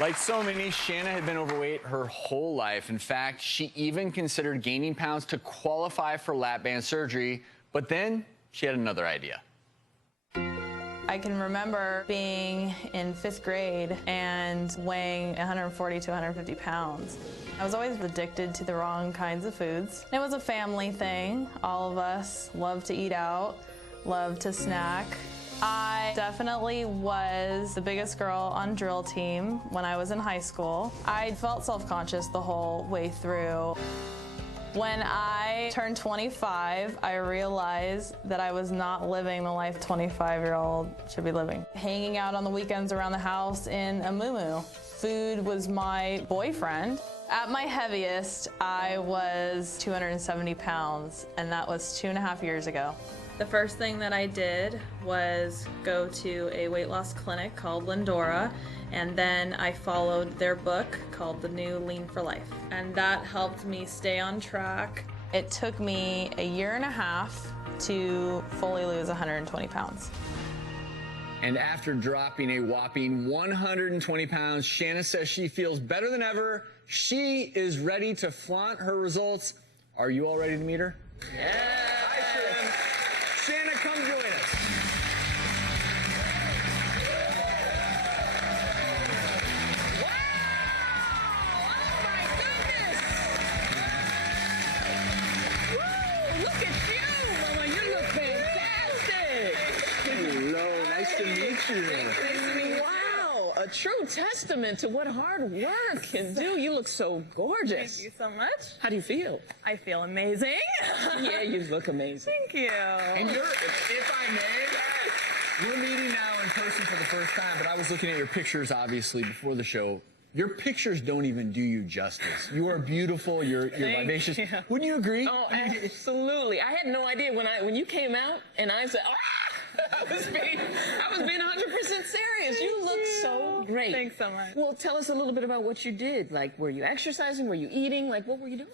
Like so many, Shanna had been overweight her whole life. In fact, she even considered gaining pounds to qualify for lap band surgery, but then she had another idea. I can remember being in 5th grade and weighing 140 to 150 pounds. I was always addicted to the wrong kinds of foods. It was a family thing. All of us loved to eat out, loved to snack. I definitely was the biggest girl on drill team when I was in high school. I felt self-conscious the whole way through. When I turned 25, I realized that I was not living the life a 25-year-old should be living. Hanging out on the weekends around the house in a muumuu. Food was my boyfriend. At my heaviest, I was 270 pounds, and that was 2.5 years ago. The first thing that I did was go to a weight loss clinic called Lindora, and then I followed their book called The New Lean for Life. And that helped me stay on track. It took me 1.5 years to fully lose 120 pounds. And after dropping a whopping 120 pounds, Shanna says she feels better than ever. She is ready to flaunt her results. Are you all ready to meet her? Yeah! Shanna, come join us. Wow! Oh my goodness! Woo! Look at you, Mama. You look fantastic. Hello, nice to meet you. Wow! A true testament to what hard work can do. You look so gorgeous. Thank you so much. How do you feel? I feel amazing. Yeah, you look amazing. Thank you. And you're, if I may, we're meeting now in person for the first time, but I was looking at your pictures, obviously, before the show. Your pictures don't even do you justice. You are beautiful. You're vivacious. You. Wouldn't you agree? Oh, absolutely. I had no idea when you came out and I said, ah! I was being 100% serious. You look so great. Thanks so much. Well, tell us a little bit about what you did. Like, were you exercising? Were you eating? Like, what were you doing?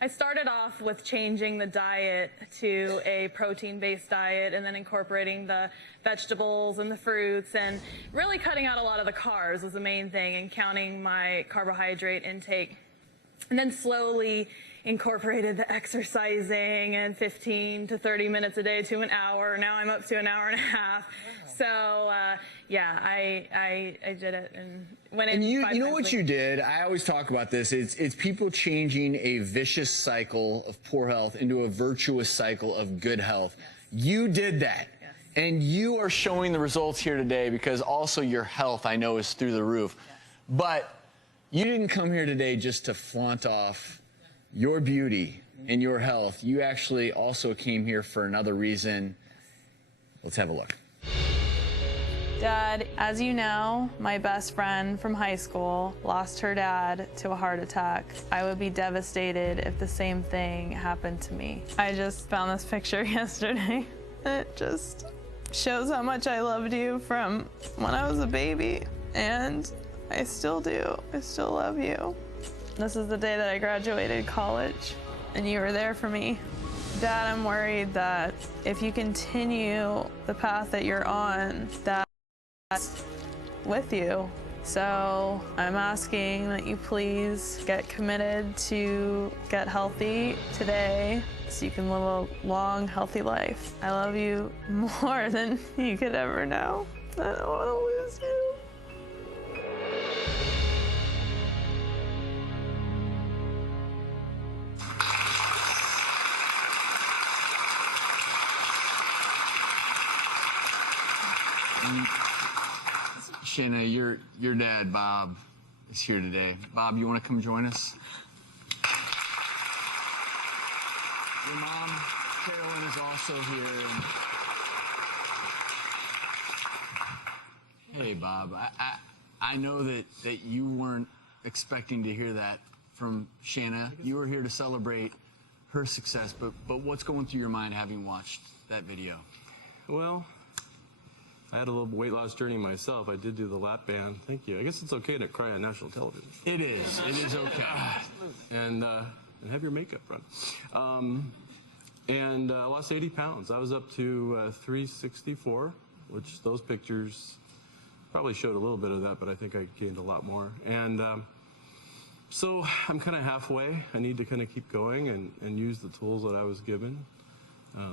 I started off with changing the diet to a protein-based diet and then incorporating the vegetables and the fruits and really cutting out a lot of the carbs was the main thing and counting my carbohydrate intake. And then slowly incorporated the exercising and 15 to 30 minutes a day to an hour. Now I'm up to 1.5 hours. Wow. So, yeah, I did it and went in. And you know what you did? I always talk about this. It's people changing a vicious cycle of poor health into a virtuous cycle of good health. Yes. You did that. Yes. And you are showing the results here today because also your health, I know, is through the roof. Yes. But you didn't come here today just to flaunt off your beauty and your health. You actually also came here for another reason. Let's have a look. Dad, as you know, my best friend from high school lost her dad to a heart attack. I would be devastated if the same thing happened to me. I just found this picture yesterday. It just shows how much I loved you from when I was a baby, and I still do. I still love you. This is the day that I graduated college, and you were there for me. Dad, I'm worried that if you continue the path that you're on, that's with you. So I'm asking that you please get committed to get healthy today so you can live a long, healthy life. I love you more than you could ever know. I don't want to lose you. Shanna, your dad, Bob, is here today. Bob, you want to come join us? Your mom, Carolyn, is also here. Hey, Bob, I know that you weren't expecting to hear that from Shanna. You were here to celebrate her success, but what's going through your mind having watched that video? Well, I had a little weight loss journey myself. I did do the lap band. Thank you. I guess it's okay to cry on national television. It is. It is okay. And have your makeup run. I lost 80 pounds. I was up to 364, which those pictures probably showed a little bit of that, but I think I gained a lot more. And so I'm kind of halfway. I need to kind of keep going and use the tools that I was given.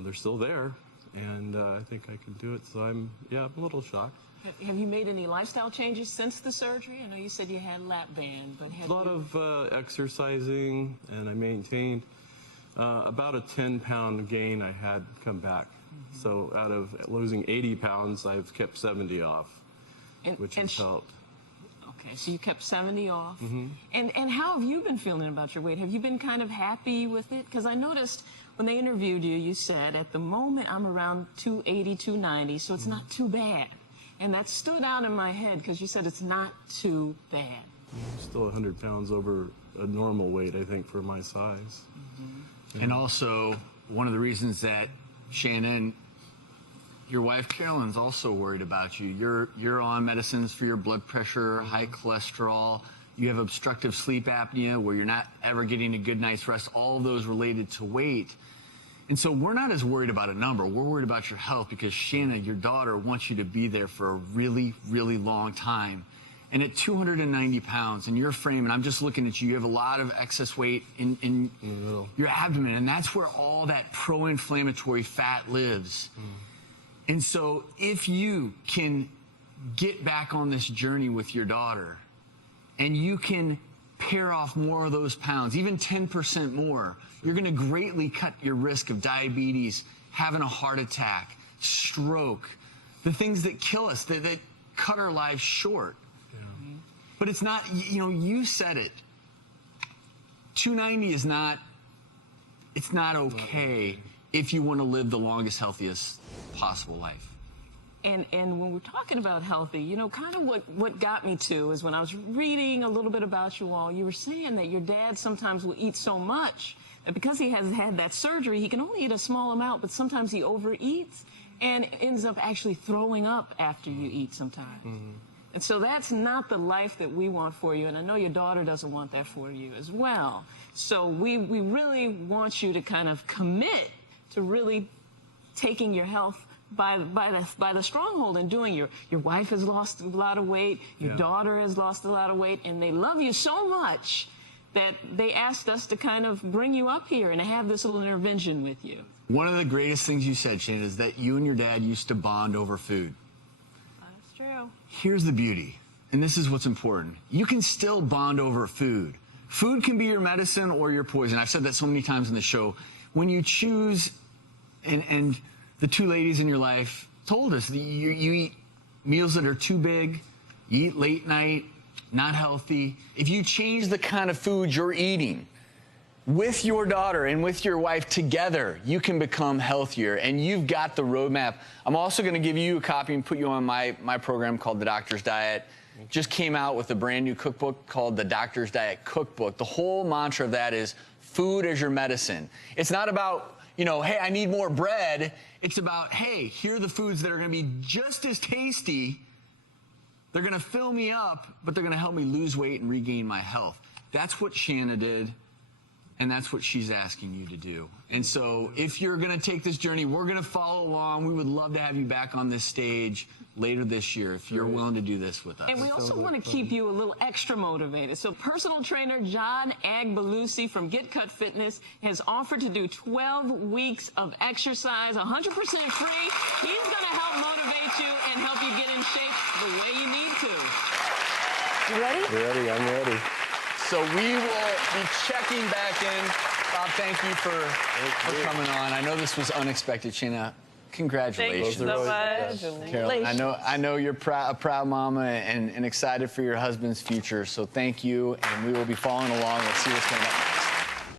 They're still there, and I think I can do it. So I'm a little shocked. Have you made any lifestyle changes since the surgery? I know you said you had lap band, but have a lot of exercising, and I maintained about a 10-pound gain I had come back. So out of losing 80 pounds, I've kept 70 off, which has helped. Okay, so you kept 70 off. And how have you been feeling about your weight? Have you been kind of happy with it? Because I noticed when they interviewed you, you said, at the moment I'm around 280, 290, so it's not too bad. And that stood out in my head because you said it's not too bad. Still 100 pounds over a normal weight, I think, for my size. And also, one of the reasons that Shannon, your wife Carolyn's also worried about you. You're on medicines for your blood pressure, high cholesterol. You have obstructive sleep apnea where you're not ever getting a good night's rest, all of those related to weight. And so we're not as worried about a number. We're worried about your health because Shanna, your daughter, wants you to be there for a really, really long time. And at 290 pounds in your frame, and I'm just looking at you, you have a lot of excess weight in your abdomen, and that's where all that pro-inflammatory fat lives. And so if you can get back on this journey with your daughter, and you can pare off more of those pounds, even 10% more, you're going to greatly cut your risk of diabetes, having a heart attack, stroke, the things that kill us, that cut our lives short. But it's not, you said it. 290 is not, it's not okay if you want to live the longest, healthiest possible life. And when we're talking about healthy, kind of what got me to is when I was reading a little bit about you all, you were saying that your dad sometimes will eat so much that because he has had that surgery, he can only eat a small amount, but sometimes he overeats and ends up actually throwing up after you eat sometimes. And so that's not the life that we want for you, and I know your daughter doesn't want that for you as well. So we really want you to kind of commit to really taking your health by the stronghold and doing your wife has lost a lot of weight, your daughter has lost a lot of weight, and they love you so much that they asked us to kind of bring you up here and have this little intervention with you. One of the greatest things you said, Shannon, is that you and your dad used to bond over food. That's true. Here's the beauty, and this is what's important. You can still bond over food. Food can be your medicine or your poison. I've said that so many times in the show. When you choose, and the two ladies in your life told us that you eat meals that are too big, you eat late night, not healthy. If you change the kind of food you're eating with your daughter and with your wife together, you can become healthier, and you've got the roadmap. I'm also going to give you a copy and put you on my program called The Doctor's Diet. Just came out with a brand new cookbook called The Doctor's Diet Cookbook. The whole mantra of that is food as your medicine. It's not about, hey, I need more bread. It's about, hey, here are the foods that are going to be just as tasty. They're going to fill me up, but they're going to help me lose weight and regain my health. That's what Shanna did, and that's what she's asking you to do. And so if you're going to take this journey, we're going to follow along. We would love to have you back on this stage later this year if you're willing to do this with us. And we also want to keep you a little extra motivated. So personal trainer John Agbalusi from Get Cut Fitness has offered to do 12 weeks of exercise, 100% free. He's going to help motivate you and help you get in shape the way you need to. You ready? I'm ready. So we will be checking back in. Bob, thank you for coming on. I know this was unexpected, Shanna. Congratulations. Thank you so much. Carol, I know you're a proud mama and excited for your husband's future. So thank you, and we will be following along. Let's see what's going on.